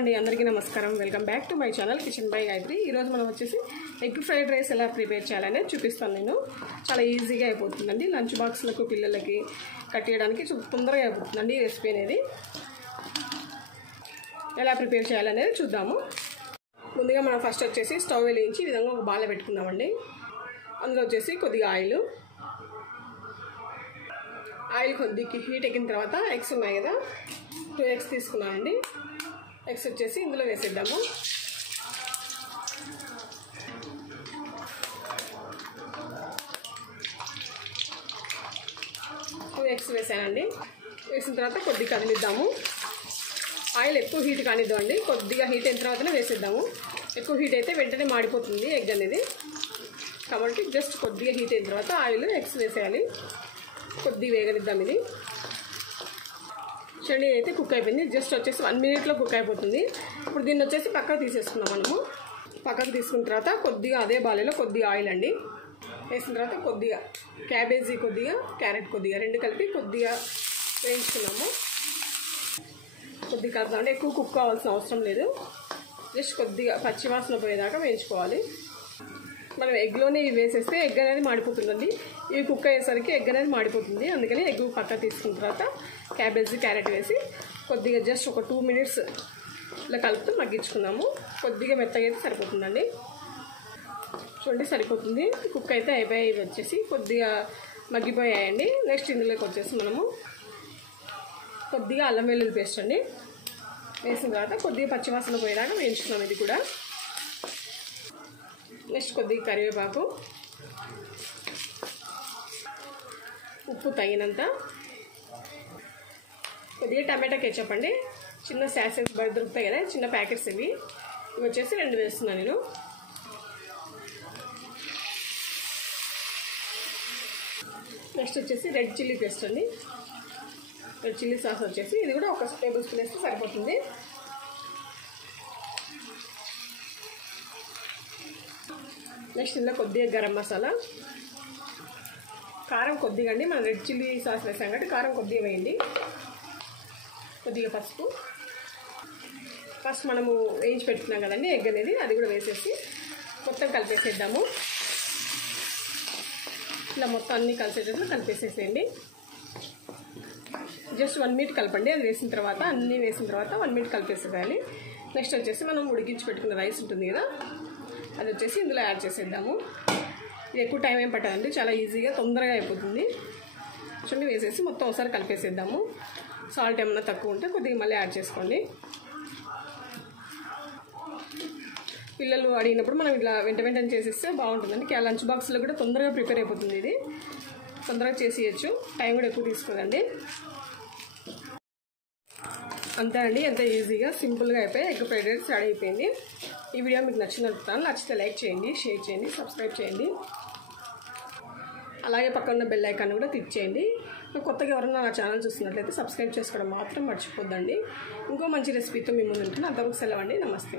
అండి అందరికీ నమస్కారం welcome back to my channel kitchen by Gayatri ఈ రోజు మనం వచ్చేసి ఎగ్ ఫ్రైడ్ రైస్ ఎలా ప్రిపేర్ చేయాలనే చూపిస్తాను నేను చాలా ఈజీగా అయిపోతుందండి లంచ్ బాక్స్లకు పిల్లలకి కట్టేయడానికి తొందరగా అయిపోతుందండి ఈ రెసిపీ అనేది ఎలా ప్రిపేర్ చేయాలనేది చూద్దాము ముందుగా మనం ఫస్ట్ వచ్చేసి స్టవ్ వెలిగించి ఈ విధంగా ఒక బాల పెట్టుకుందామండి అందులో వచ్చేసి కొద్దిగా ఆయిల్ కొద్దిగా హీట్ ఎక్కిన తర్వాత ఎగ్స్ ఉన్నాయి కదా 2 eggs తీసుకున్నానండి ఎగ్స్ వచ్చేసి ఇందులో వేసేద్దాము ఎగ్స్ వేసానండి వేసిన తర్వాత కొద్దిగా కదిలిద్దాము ఆయిల్ ఎక్కువ హీట్ కానిద్దామండి కొద్దిగా హీట్ అయిన తర్వాతనే వేసేద్దాము ఎక్కువ హీట్ అయితే వెంటనే మాడిపోతుంది ఎగ్ అనేది కాబట్టి జస్ట్ కొద్దిగా హీట్ అయిన తర్వాత ఆయిల్ ఎగ్స్ వేసేయాలి కొద్దిగా వేగనిద్దాం ఇది చండి అయితే కుక్ అయిపోయింది జస్ట్ వచ్చేసి 1 minute కుక్ అయిపోతుంది ఇప్పుడు దీన్ని వచ్చేసి పక్కకు తీసేసుకున్నాం మనము పక్కకు తీసుకున్న తర్వాత కొద్దిగా అదే బాలేలో కొద్దిగా ఆయిల్ అండి వేసిన తర్వాత కొద్దిగా క్యాబేజీ కొద్దిగా క్యారెట్ కొద్దిగా రెండు కలిపి కొద్దిగా వేయించుకున్నాము కొద్దిగా కలుపుతాం అంటే ఎక్కువ కుక్ కావాల్సిన అవసరం లేదు జస్ట్ కొద్దిగా పచ్చివాసన పోయేదాకా వేయించుకోవాలి మనం ఎగ్లోనే ఇవి వేసేస్తే ఎగ్ అనేది మాడిపోతుందండి ఇవి కుక్ అయ్యేసరికి ఎగ్ అనేది మాడిపోతుంది అందుకని ఎగ్ పక్క తీసుకున్న తర్వాత క్యాబేజీ క్యారెట్ వేసి కొద్దిగా జస్ట్ ఒక 2 minutes ఇలా కలుపుతూ మగ్గించుకుందాము కొద్దిగా మెత్తగా అయితే సరిపోతుందండి చూడండి సరిపోతుంది కుక్ అయితే అయిపోయాయి ఇవి వచ్చేసి కొద్దిగా మగ్గిపోయాయండి నెక్స్ట్ ఇందులోకి వచ్చేసి మనము కొద్దిగా అల్లం వెల్లుల్లి పేస్ట్ అండి వేసిన తర్వాత కొద్దిగా పచ్చివాసన పోయేదాకా వేయించుకున్నాం ఇది కూడా నెక్స్ట్ కొద్దిగా కరివేపాకు ఉప్పు తగినంత కొద్దిగా టమాటా కెచప్ అండి చిన్న శాసెస్ బయట దొరుకుతాయి కదా చిన్న ప్యాకెట్స్ ఇవి వచ్చేసి 2 వేస్తున్నాను నేను నెక్స్ట్ వచ్చేసి రెడ్ చిల్లీ పేస్ట్ అండి రెడ్ చిల్లీ సాస్ వచ్చేసి ఇది కూడా 1 tablespoon వేస్తే సరిపోతుంది నెక్స్ట్ ఇందులో కొద్దిగా గరం మసాలా కారం కొద్దిగా అండి మనం రెడ్ చిల్లీ సాస్ వేసాం కాబట్టి కారం కొద్దిగా వేయండి కొద్దిగా పసుపు ఫస్ట్ మనము వేయించి పెట్టుకున్నాం కదండి ఎగ్ అనేది అది కూడా వేసేసి మొత్తం కలిపేసేద్దాము ఇలా మొత్తం అన్నీ కలిసేటట్లు కలిపేసేసేయండి జస్ట్ 1 minute కలపండి అది వేసిన తర్వాత అన్నీ వేసిన తర్వాత 1 minute కలిపేసేయాలి నెక్స్ట్ వచ్చేసి మనం ఉడికించి పెట్టుకున్న రైస్ ఉంటుంది కదా అది వచ్చేసి ఇందులో యాడ్ చేసేద్దాము ఇది ఎక్కువ టైం ఏం పట్టదండి చాలా ఈజీగా తొందరగా అయిపోతుంది చూడండి వేసేసి మొత్తం ఒకసారి కలిపేసేద్దాము సాల్ట్ ఏమైనా తక్కువ ఉంటే కొద్దిగా మళ్ళీ యాడ్ చేసుకోండి పిల్లలు అడిగినప్పుడు మనం ఇలా వెంటనే చేసేస్తే బాగుంటుందండి లంచ్ బాక్స్లో కూడా తొందరగా ప్రిపేర్ అయిపోతుంది ఇది తొందరగా చేసేయచ్చు టైం కూడా ఎక్కువ తీసుకోదండి అంతేనండి ఎంత ఈజీగా సింపుల్గా అయిపోయి ఎగ్ ఫ్రైడ్ రైస్ రెడీ అయిపోయింది ఈ వీడియో మీకు నచ్చినట్టు నచ్చితే లైక్ చేయండి షేర్ చేయండి సబ్స్క్రైబ్ చేయండి అలాగే పక్కన బెల్ ఐకాన్ కూడా క్లిక్ చేయండి కొత్తగా ఎవరైనా నా ఛానల్ చూస్తున్నట్లయితే సబ్స్క్రైబ్ చేసుకోవడం మాత్రం మర్చిపోద్దండి ఇంకో మంచి రెసిపీతో మీ ముందు ఉంటుంది అంతవరకు సెలవండి నమస్తే